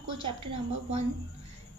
आपको chapter number 1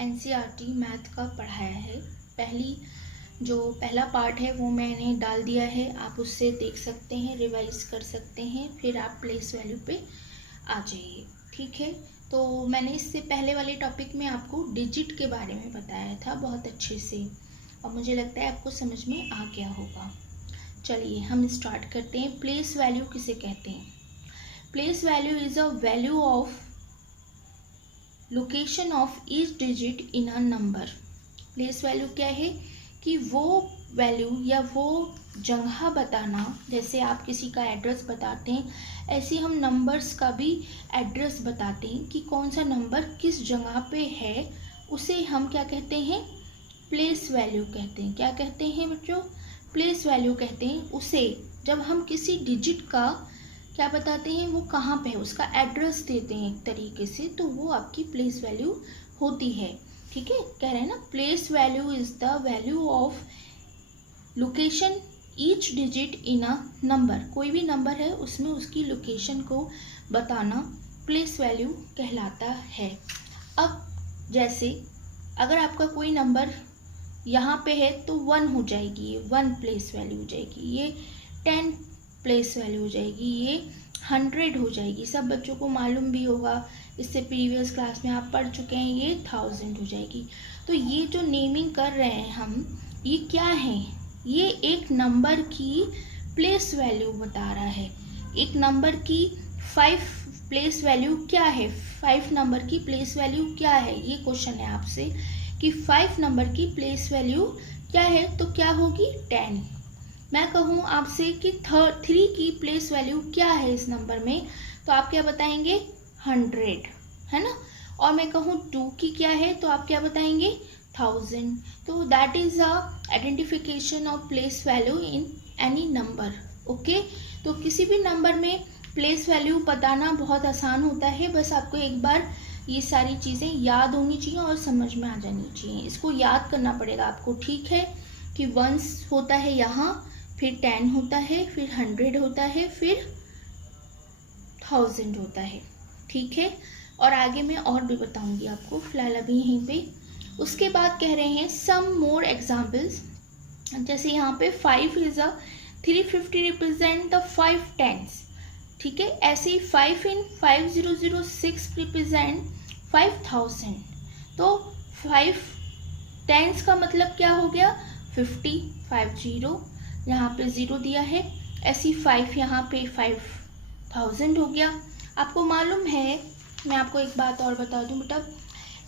NCERT math का पढ़ाया है। पहला पार्ट है वो मैंने डाल दिया है, आप उससे देख सकते हैं, रिवाइज कर सकते हैं, फिर आप प्लेस वैल्यू पे आ जाइए। ठीक है, तो मैंने इससे पहले वाले टॉपिक में आपको डिजिट के बारे में बताया था बहुत अच्छे से, और मुझे लगता है आपको समझ में आ गया होगा। चलिए हम स्टार्ट करते हैं। प्लेस वैल्यू किसे कहते हैं? Place value is a value of location of each digit in a number. Place value क्या है कि वो वैल्यू या वो जगह बताना, जैसे आप किसी का एड्रेस बताते हैं ऐसे हम नंबर्स का भी एड्रेस बताते हैं कि कौन सा नंबर किस जगह पे है, उसे हम क्या कहते हैं? प्लेस वैल्यू कहते हैं। क्या कहते हैं बच्चों? प्लेस वैल्यू कहते हैं उसे जब हम किसी डिजिट का क्या बताते हैं, वो कहाँ पे है, उसका एड्रेस देते हैं एक तरीके से, तो वो आपकी प्लेस वैल्यू होती है। ठीक है, कह रहे हैं ना, place value is the value of location each digit in a number. कोई भी नंबर है उसमें उसकी लोकेशन को बताना प्लेस वैल्यू कहलाता है। अब जैसे अगर आपका कोई नंबर यहाँ पे है तो 1 हो जाएगी, ये 1 प्लेस वैल्यू हो जाएगी, ये 10 प्लेस वैल्यू हो जाएगी, ये 100 हो जाएगी। सब बच्चों को मालूम भी होगा, इससे प्रीवियस क्लास में आप पढ़ चुके हैं, ये 1000 हो जाएगी। तो ये जो नेमिंग कर रहे हैं हम, ये क्या है? ये एक नंबर की प्लेस वैल्यू बता रहा है। एक नंबर की 5 प्लेस वैल्यू क्या है? 5 नंबर की प्लेस वैल्यू क्या है? ये क्वेश्चन है आपसे कि 5 नंबर की प्लेस वैल्यू क्या है, तो क्या होगी? 10। मैं कहूँ आपसे कि 3 की प्लेस वैल्यू क्या है इस नंबर में, तो आप क्या बताएंगे? 100, है ना। और मैं कहूँ 2 की क्या है, तो आप क्या बताएंगे? 1000। तो that is a identification of place value in any number. Okay, तो किसी भी नंबर में प्लेस वैल्यू बताना बहुत आसान होता है। बस आपको एक बार ये सारी चीज़ें याद होनी चाहिए और समझ में आ जानी चाहिए। इसको याद करना पड़ेगा आपको, ठीक है, कि 1 होता है यहाँ, फिर 10 होता है, फिर 100 होता है, फिर 1000 होता है। ठीक है, और आगे मैं और भी बताऊंगी आपको, फिलहाल अभी यहीं पे। उसके बाद कह रहे हैं सम मोर एग्जाम्पल्स। जैसे यहाँ पे 5 is a 350 represent the 5 tens. ठीक है, ऐसे ही 5 इन 5006 रिप्रेजेंट 5000। तो 5 टेंस का मतलब क्या हो गया? 50 यहाँ पे 0 दिया है, ऐसी 5 यहाँ पे 5000 हो गया। आपको मालूम है, मैं आपको एक बात और बता दूं बेटा,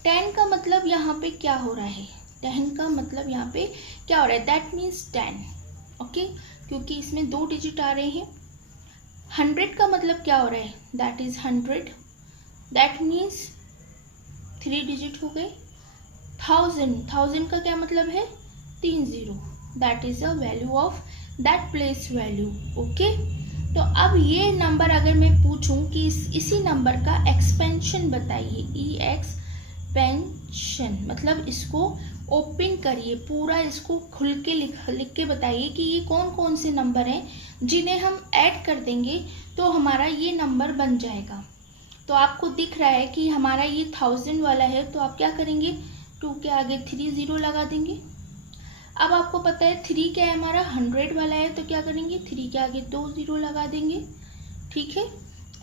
10 का मतलब यहाँ पे क्या हो रहा है? 10 का मतलब यहाँ पे क्या हो रहा है? That means 10। ओके, क्योंकि इसमें 2 डिजिट आ रहे हैं। 100 का मतलब क्या हो रहा है? That is 100, that means 3 digit हो गए। 1000 का क्या मतलब है? 30, that is a value of that place value. Okay, तो अब ये नंबर अगर मैं पूछूं कि इसी नंबर का एक्सपेंशन बताइए, एक्सपेंशन मतलब इसको ओपन करिए, पूरा इसको खुल के लिख के बताइए कि ये कौन कौन से नंबर हैं जिन्हें हम ऐड कर देंगे तो हमारा ये नंबर बन जाएगा। तो आपको दिख रहा है कि हमारा ये 1000 वाला है, तो आप क्या करेंगे? 2 के आगे 3 0 लगा देंगे। अब आपको पता है 3 क्या है हमारा? 100 वाला है, तो क्या करेंगे? 3 के आगे 2 0 लगा देंगे। ठीक है,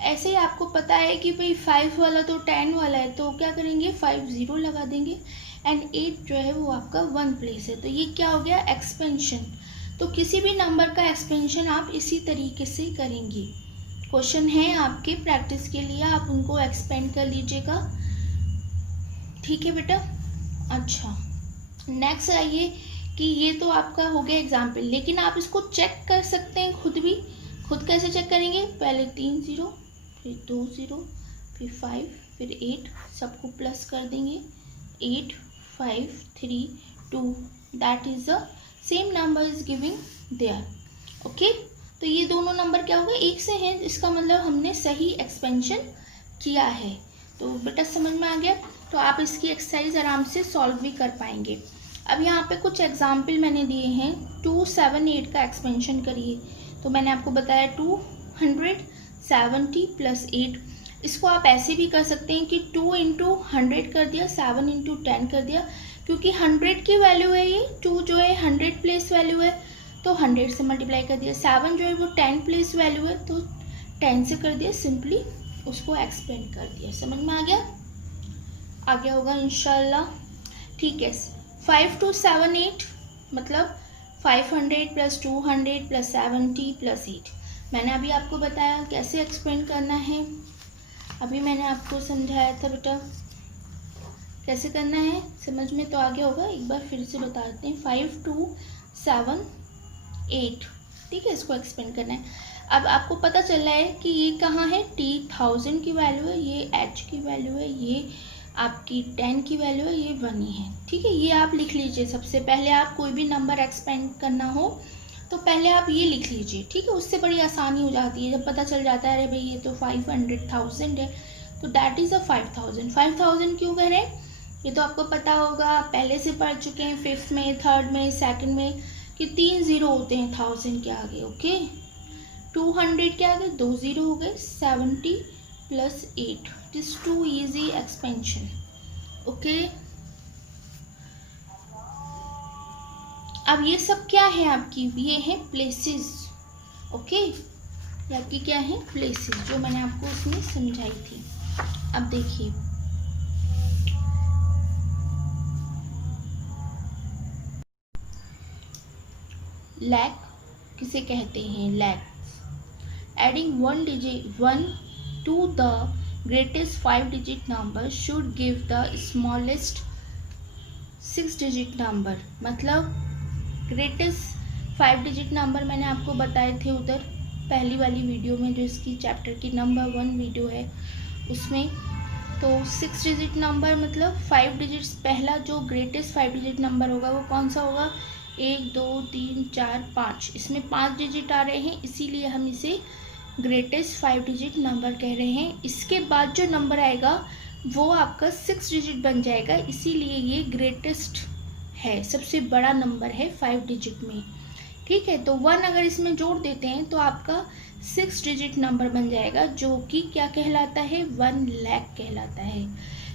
ऐसे ही आपको पता है कि भाई 5 वाला तो 10 वाला है, तो क्या करेंगे? 5 0 लगा देंगे। एंड 8 जो है वो आपका 1 प्लेस है, तो ये क्या हो गया? एक्सपेंशन। तो किसी भी नंबर का एक्सपेंशन आप इसी तरीके से करेंगे। क्वेश्चन है आपके प्रैक्टिस के लिए, आप उनको एक्सपेंड कर लीजिएगा। ठीक है बेटा। अच्छा, नेक्स्ट आइए कि ये तो आपका हो गया एग्जाम्पल, लेकिन आप इसको चेक कर सकते हैं खुद भी। खुद कैसे चेक करेंगे? पहले 3 0, फिर 2 0, फिर 5, फिर 8, सबको प्लस कर देंगे। 8 5 3 2, that is the same number is giving their. Okay, तो ये दोनों नंबर क्या होगा? एक से हैं, इसका मतलब हमने सही एक्सपेंशन किया है। तो बेटा समझ में आ गया, तो आप इसकी एक्सरसाइज आराम से सॉल्व भी कर पाएंगे। अब यहाँ पे कुछ एग्जाम्पल मैंने दिए हैं। 278 का एक्सपेंशन करिए, तो मैंने आपको बताया 270 + 8। इसको आप ऐसे भी कर सकते हैं कि 2 इंटू 100 कर दिया, 7 इंटू 10 कर दिया, क्योंकि 100 की वैल्यू है ये, 2 जो है 100 प्लेस वैल्यू है तो 100 से मल्टीप्लाई कर दिया, 7 जो है वो 10 प्लेस वैल्यू है तो 10 से कर दिया, सिंपली उसको एक्सपेंड कर दिया। समझ में आ गया होगा इंशाल्लाह। ठीक है, 5 2 7 8 मतलब 500 प्लस 200 प्लस 70 प्लस 8। मैंने अभी आपको बताया कैसे एक्सपेंड करना है, अभी मैंने आपको समझाया था बेटा कैसे करना है, समझ में तो आ गया होगा। एक बार फिर से बता देते हैं, 5 2 7 8, ठीक है, इसको एक्सपेंड करना है। अब आपको पता चल रहा है कि ये कहाँ है, t 1000 की वैल्यू है, ये h की वैल्यू है, ये आपकी 10 की वैल्यू है, ये 1 ही है। ठीक है, ये आप लिख लीजिए। सबसे पहले आप कोई भी नंबर एक्सपेंड करना हो तो पहले आप ये लिख लीजिए, ठीक है, उससे बड़ी आसानी हो जाती है। जब पता चल जाता है अरे भाई ये तो 500,000 है तो दैट इज़ अ 5000। 5000 क्यों कह रहे हैं, ये तो आपको पता होगा, पहले से पढ़ चुके हैं 5th में, 3rd में, 2nd में कि 3 0 होते हैं 1000 के आगे। ओके, 200 के आगे 2 0 हो गए, 70 plus 8, this 2 easy expansion. Okay, अब ये सब क्या है आपकी, ये है प्लेसेस। ओके, ये आपकी क्या है, प्लेसेस, जो मैंने आपको उसमें समझाई थी। अब देखिए लैक किसे कहते हैं, lacs. Adding 1 to the greatest 5 digit number should give the smallest 6 digit number। मतलब ग्रेटेस्ट 5 डिजिट नंबर मैंने आपको बताए थे उधर पहली वाली वीडियो में, जो इसकी चैप्टर की नंबर 1 वीडियो है उसमें। तो 6 डिजिट नंबर मतलब 5 डिजिट्स, पहला जो ग्रेटेस्ट 5 डिजिट नंबर होगा वो कौन सा होगा, 1 2 3 4 5, इसमें 5 डिजिट आ रहे हैं इसीलिए हम इसे ग्रेटेस्ट 5 डिजिट नंबर कह रहे हैं। इसके बाद जो नंबर आएगा वो आपका 6 डिजिट बन जाएगा, इसीलिए ये ग्रेटेस्ट है, सबसे बड़ा नंबर है 5 डिजिट में। ठीक है, तो 1 अगर इसमें जोड़ देते हैं तो आपका 6 डिजिट नंबर बन जाएगा, जो कि क्या कहलाता है, 1 लाख कहलाता है।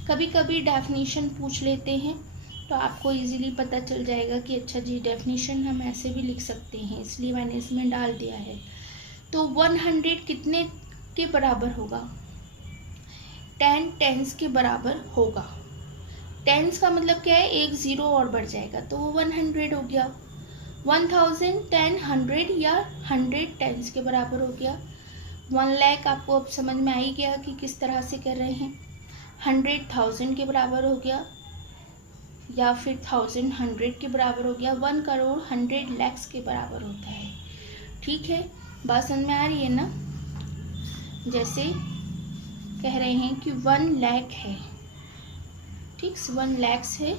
कभी कभी डेफिनेशन पूछ लेते हैं तो आपको इजीली पता चल जाएगा कि अच्छा जी डेफिनेशन हम ऐसे भी लिख सकते हैं, इसलिए मैंने इसमें डाल दिया है। तो 100 कितने के बराबर होगा, 10 टेंस के बराबर होगा। टेंस का मतलब क्या है, एक ज़ीरो और बढ़ जाएगा तो वो 100 हो गया। 1000 10 100 या 100 टेंस के बराबर हो गया। 1 लाख आपको अब समझ में आ ही गया कि किस तरह से कर रहे हैं। 100,000 के बराबर हो गया या फिर 1000 100 के बराबर हो गया। 1 करोड़ 100 lakhs के बराबर होता है। ठीक है, बात समझ में आ रही है ना। जैसे कह रहे हैं कि 1 लाख है, ठीक, 1 lakhs है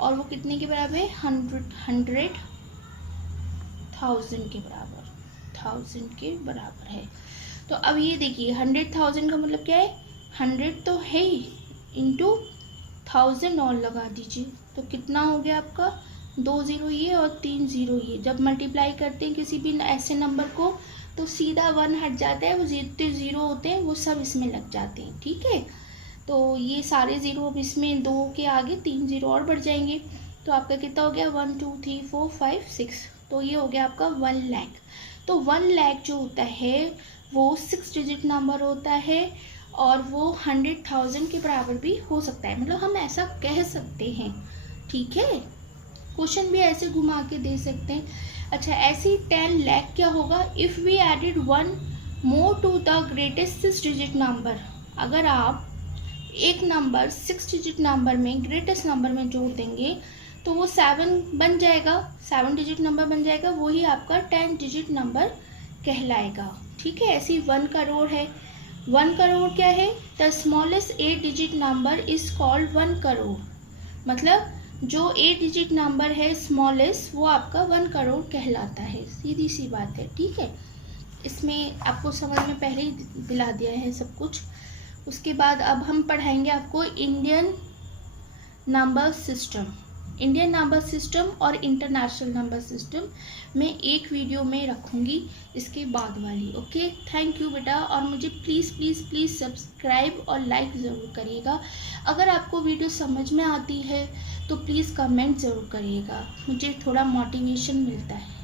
और वो कितने के बराबर है, 100,000 के बराबर, 1000 के बराबर है। तो अब ये देखिए 100,000 का मतलब क्या है, 100 तो है ही, इंटू 1000 और लगा दीजिए तो कितना हो गया आपका, 2 0 ये और 3 0 ये। जब मल्टीप्लाई करते हैं किसी भी ऐसे नंबर को तो सीधा 1 हट जाता है, वो जितने ज़ीरो होते हैं वो सब इसमें लग जाते हैं। ठीक है, तो ये सारे ज़ीरो अब इसमें 2 के आगे 3 ज़ीरो और बढ़ जाएंगे तो आपका कितना हो गया, 1 2 3 4 5 6, तो ये हो गया आपका 1 लाख। तो 1 लाख जो होता है वो 6 डिजिट नंबर होता है और वो 100,000 के बराबर भी हो सकता है, मतलब हम ऐसा कह सकते हैं। ठीक है, क्वेश्चन भी ऐसे घुमा के दे सकते हैं। अच्छा, ऐसे ही 10 लाख क्या होगा, if we added 1 more to the greatest 6 digit number. अगर आप एक नंबर 6 डिजिट नंबर में ग्रेटेस्ट नंबर में जोड़ देंगे तो वो 7 बन जाएगा, 7 डिजिट नंबर बन जाएगा, वही आपका 10 डिजिट नंबर कहलाएगा। ठीक है, ऐसी 1 करोड़ है। 1 करोड़ क्या है, the smallest 8 digit number is called 1 crore. मतलब जो 8 डिजिट नंबर है स्मॉलेस्ट वो आपका 1 करोड़ कहलाता है, सीधी सी बात है। ठीक है, इसमें आपको समझ में पहले ही दिला दिया है सब कुछ। उसके बाद अब हम पढ़ाएंगे आपको Indian number system. Indian number system और इंटरनेशनल नंबर सिस्टम मैं एक वीडियो में रखूँगी, इसके बाद वाली। ओके, थैंक यू बेटा। और मुझे प्लीज़ प्लीज़ प्लीज़ सब्सक्राइब और लाइक ज़रूर करिएगा। अगर आपको वीडियो समझ में आती है तो प्लीज़ कमेंट ज़रूर करिएगा, मुझे थोड़ा मोटिवेशन मिलता है।